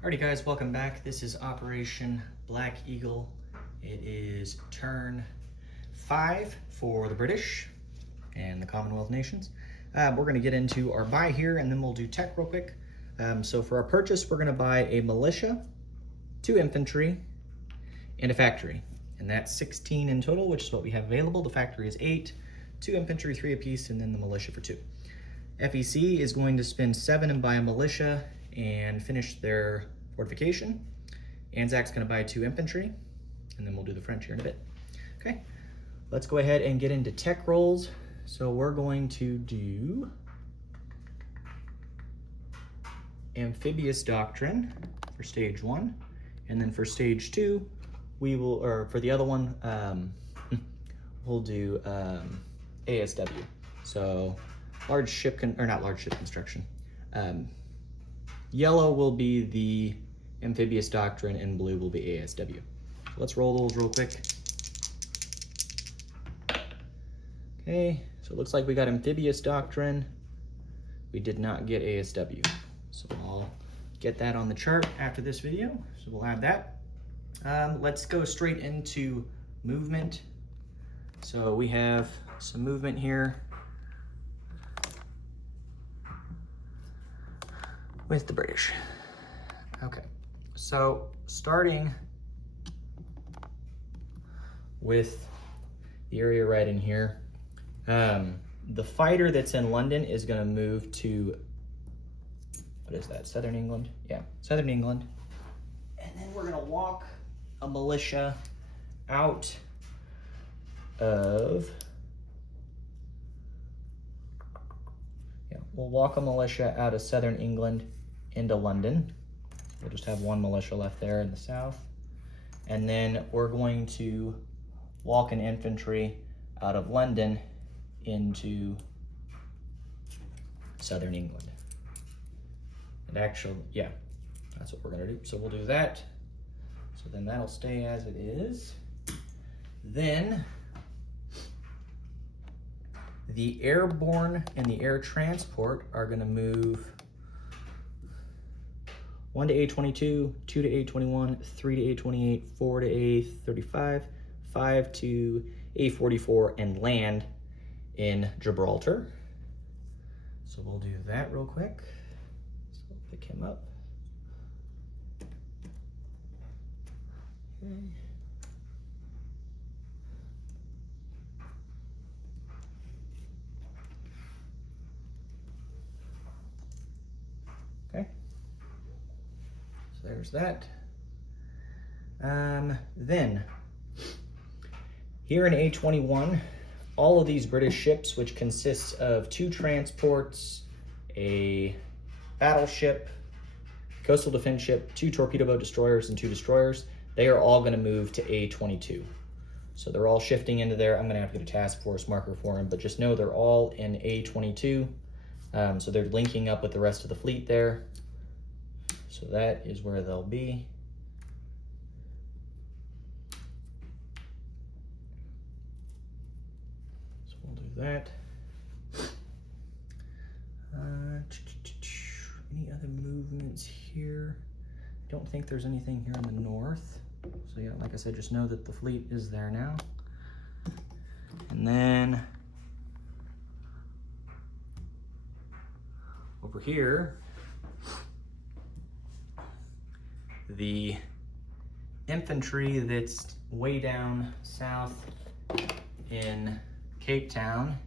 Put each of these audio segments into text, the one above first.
Alrighty guys, welcome back. This is Operation Black Eagle. It is turn 5 for the British and the Commonwealth nations. We're going to get into our buy here and then we'll do tech real quick. So for our purchase, we're going to buy a militia, 2 infantry, and a factory. And that's 16 in total, which is what we have available. The factory is 8, 2 infantry, 3 apiece, and then the militia for 2. FEC is going to spend 7 and buy a militia and finish their fortification. ANZAC's going to buy 2 infantry, and then we'll do the French here in a bit. Okay, let's go ahead and get into tech rolls. So we're going to do amphibious doctrine for stage 1, and then for stage 2, we will, or for the other one, we'll do ASW. So large ship, not large ship construction. Yellow will be the amphibious doctrine and blue will be ASW. So let's roll those real quick. Okay, so it looks like we got amphibious doctrine. We did not get ASW. So I'll get that on the chart after this video. So we'll have that. Let's go straight into movement. So we have some movement here with the British. Okay, so starting with the area right in here, the fighter that's in London is gonna move to, what is that, Southern England? Yeah, Southern England. And then we're gonna walk a militia out of, we'll walk a militia out of Southern England into London. We'll just have 1 militia left there in the south. And then we're going to walk an infantry out of London into Southern England. And actually, yeah, that's what we're gonna do. So we'll do that. So then that'll stay as it is. Then the airborne and the air transport are going to move 1 to A22, 2 to A21, 3 to A28, 4 to A35, 5 to A44, and land in Gibraltar. So we'll do that real quick. So we'll pick him up. Okay. So there's that. Then, here in A21, all of these British ships, which consists of 2 transports, a battleship, coastal defense ship, 2 torpedo boat destroyers, and 2 destroyers, they are all going to move to A22. So they're all shifting into there. I'm going to have to get a task force marker for them, but just know they're all in A22. So they're linking up with the rest of the fleet there. So that is where they'll be. So we'll do that. Any other movements here? I don't think there's anything here in the north. So yeah, like I said, just know that the fleet is there now. And then over here, the infantry that's way down south in Cape Town,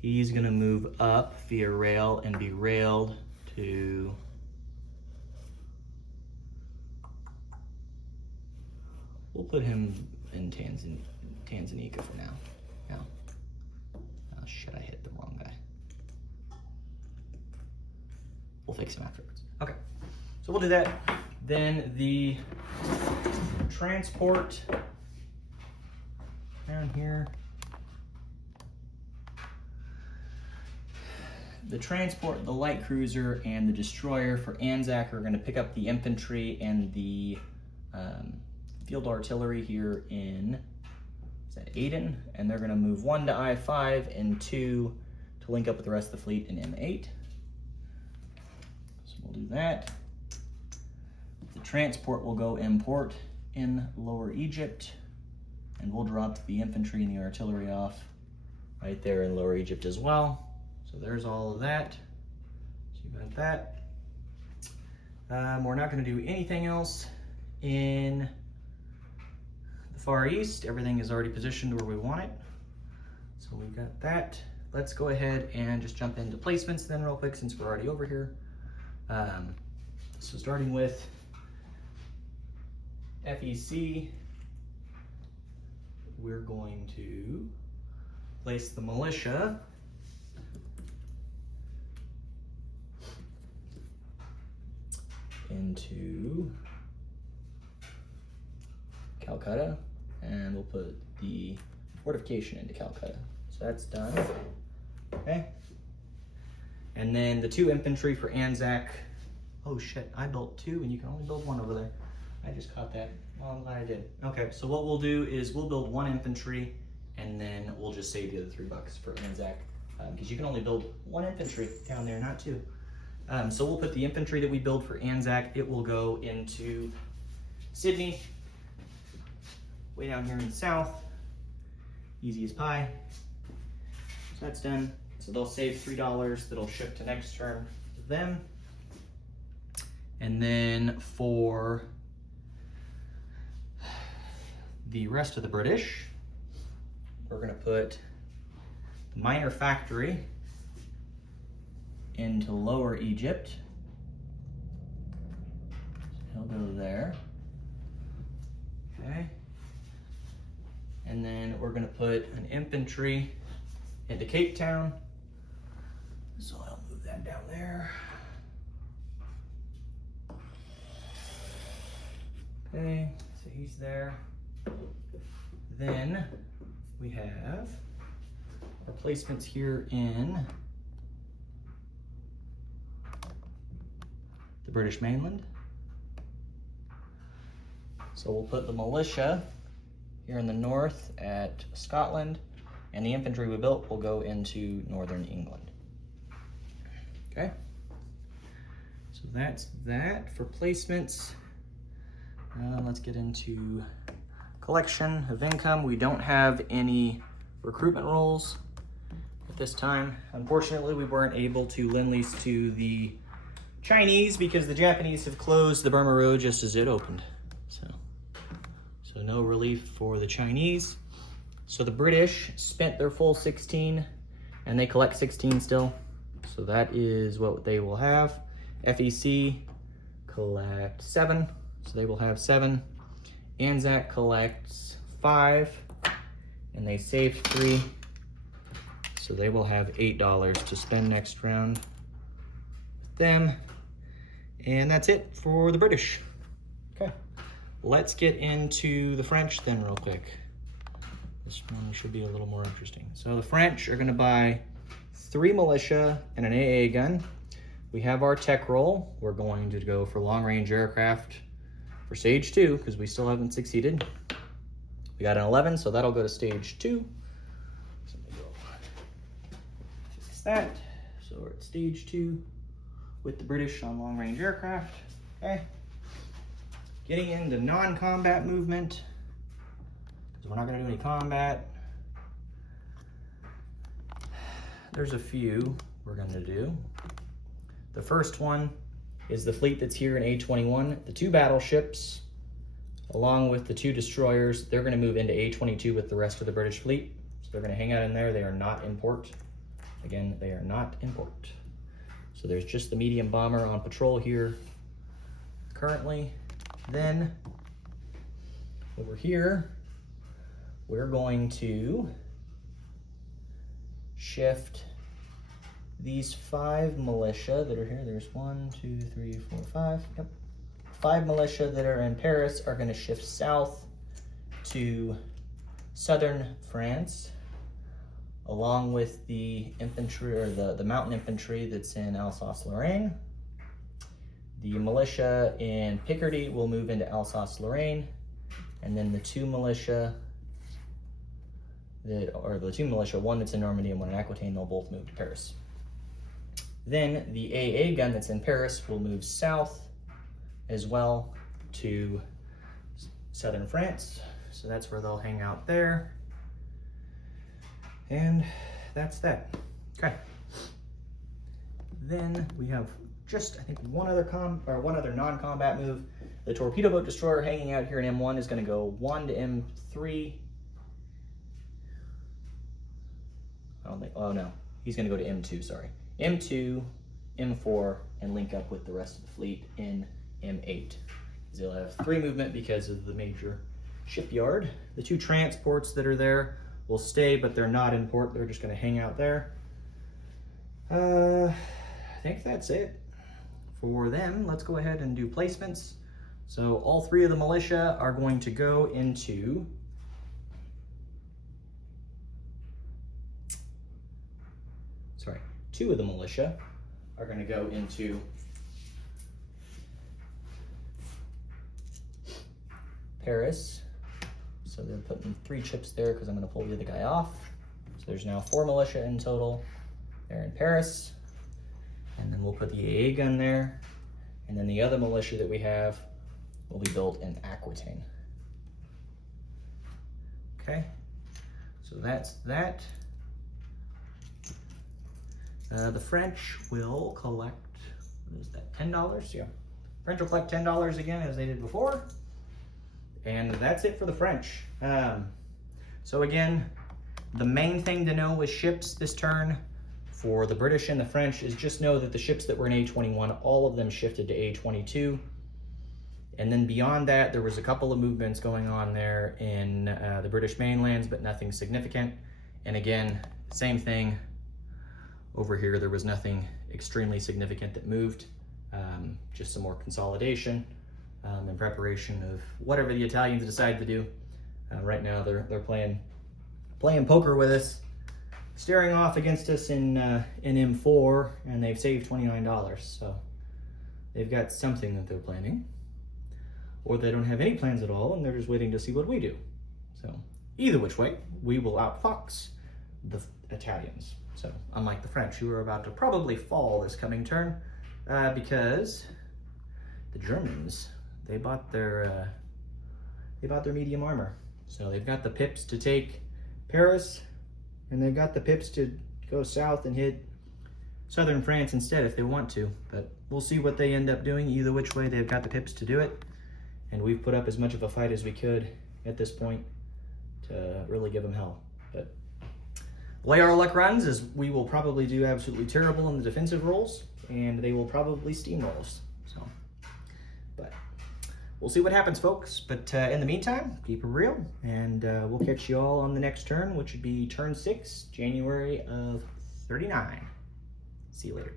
he's gonna move up via rail and be railed to we'll put him in Tanzania for now. No. Oh shit, I hit the wrong guy. We'll fix him afterwards. Okay, so we'll do that. Then the transport down here. The transport, the light cruiser, and the destroyer for ANZAC are going to pick up the infantry and the field artillery here in, is that Aden? And they're going to move 1 to I-5 and 2 to link up with the rest of the fleet in M8. So we'll do that. The transport will go import in Lower Egypt, and we'll drop the infantry and the artillery off right there in Lower Egypt as well. So there's all of that. So you got that. We're not going to do anything else in the Far East. Everything is already positioned where we want it. So we got that. Let's go ahead and just jump into placements then real quick since we're already over here. So starting with FEC, we're going to place the militia into Calcutta, and we'll put the fortification into Calcutta. So that's done. Okay. And then the 2 infantry for ANZAC. Oh shit, I built 2 and you can only build 1 over there. I just caught that. Well, I'm glad I did. Okay, so what we'll do is we'll build 1 infantry and then we'll just save the other $3 for ANZAC because you can only build 1 infantry down there, not 2. So we'll put the infantry that we build for ANZAC, it will go into Sydney, way down here in the south. Easy as pie. So that's done. So they'll save $3 that'll ship to next turn to them. And then for the rest of the British, we're going to put the minor factory into Lower Egypt. So he'll go there. Okay. And then we're going to put an infantry into Cape Town. So I'll move that down there. Okay, so he's there. Then we have our placements here in the British mainland. So we'll put the militia here in the north at Scotland, and the infantry we built will go into northern England. Okay, so that's that for placements. Let's get into collection of income. We don't have any recruitment roles at this time. Unfortunately, we weren't able to lend lease to the Chinese because the Japanese have closed the Burma Road just as it opened. So no relief for the Chinese. So the British spent their full 16 and they collect 16 still. So that is what they will have. FEC collect 7. So they will have 7. ANZAC collects 5 and they saved 3. So they will have $8 to spend next round with them. And that's it for the British. Okay, let's get into the French then real quick. This one should be a little more interesting. So the French are gonna buy 3 militia and an AA gun. We have our tech roll. We're going to go for long range aircraft for stage 2 because we still haven't succeeded. We got an 11, so that'll go to stage 2. So let me go fix that. So we're at stage 2 with the British on long range aircraft. Okay. Getting into non-combat movement, because we're not going to do any combat. There's a few we're going to do. The first one is the fleet that's here in A21. The 2 battleships, along with the 2 destroyers, they're going to move into A22 with the rest of the British fleet. So they're going to hang out in there. They are not in port. Again, they are not in port. So there's just the medium bomber on patrol here currently. Then over here, we're going to shift these 5 militia that are here. There's 1, 2, 3, 4, 5. Yep. 5 militia that are in Paris are going to shift south to southern France, along with the infantry or the mountain infantry that's in Alsace-Lorraine. The militia in Picardy will move into Alsace-Lorraine, and then the 2 militia one that's in Normandy and one in Aquitaine, they'll both move to Paris. Then the AA gun that's in Paris will move south as well to southern France. So that's where they'll hang out there. And that's that. Okay. Then we have just, I think, one other non-combat move. The torpedo boat destroyer hanging out here in M1 is going to go 1 to M3. I don't think, oh no, he's going to go to M2, sorry. M2, M4, and link up with the rest of the fleet in M8. They'll have 3 movement because of the major shipyard. The 2 transports that are there will stay, but they're not in port. They're just going to hang out there. I think that's it for them. Let's go ahead and do placements. So all 3 of the militia are going to go into sorry, 2 of the militia are going to go into Paris. So they're putting 3 chips there because I'm going to pull the other guy off. So there's now 4 militia in total. They're in Paris. And then we'll put the AA gun there. And then the other militia that we have will be built in Aquitaine. Okay, so that's that. The French will collect, what is that, $10? Yeah. French will collect $10 again as they did before. And that's it for the French. So again, the main thing to know with ships this turn for the British and the French is just know that the ships that were in A21, all of them shifted to A22. And then beyond that, there was a couple of movements going on there in the British mainlands, but nothing significant. And again, same thing over here. There was nothing extremely significant that moved, just some more consolidation in preparation of whatever the Italians decide to do. Right now, they're playing poker with us, staring off against us in M4, and they've saved $29. So they've got something that they're planning. Or they don't have any plans at all, and they're just waiting to see what we do. So either which way, we will outfox the Italians. So unlike the French, who are about to probably fall this coming turn, because the Germans, they bought their medium armor. So they've got the pips to take Paris, and they've got the pips to go south and hit southern France instead if they want to. But we'll see what they end up doing. Either which way, they've got the pips to do it. And we've put up as much of a fight as we could at this point to really give them hell. But the way our luck runs is we will probably do absolutely terrible in the defensive roles, and they will probably steamroll us. So, but we'll see what happens, folks. But in the meantime, keep it real, and we'll catch you all on the next turn, which would be turn 6, January of 39. See you later.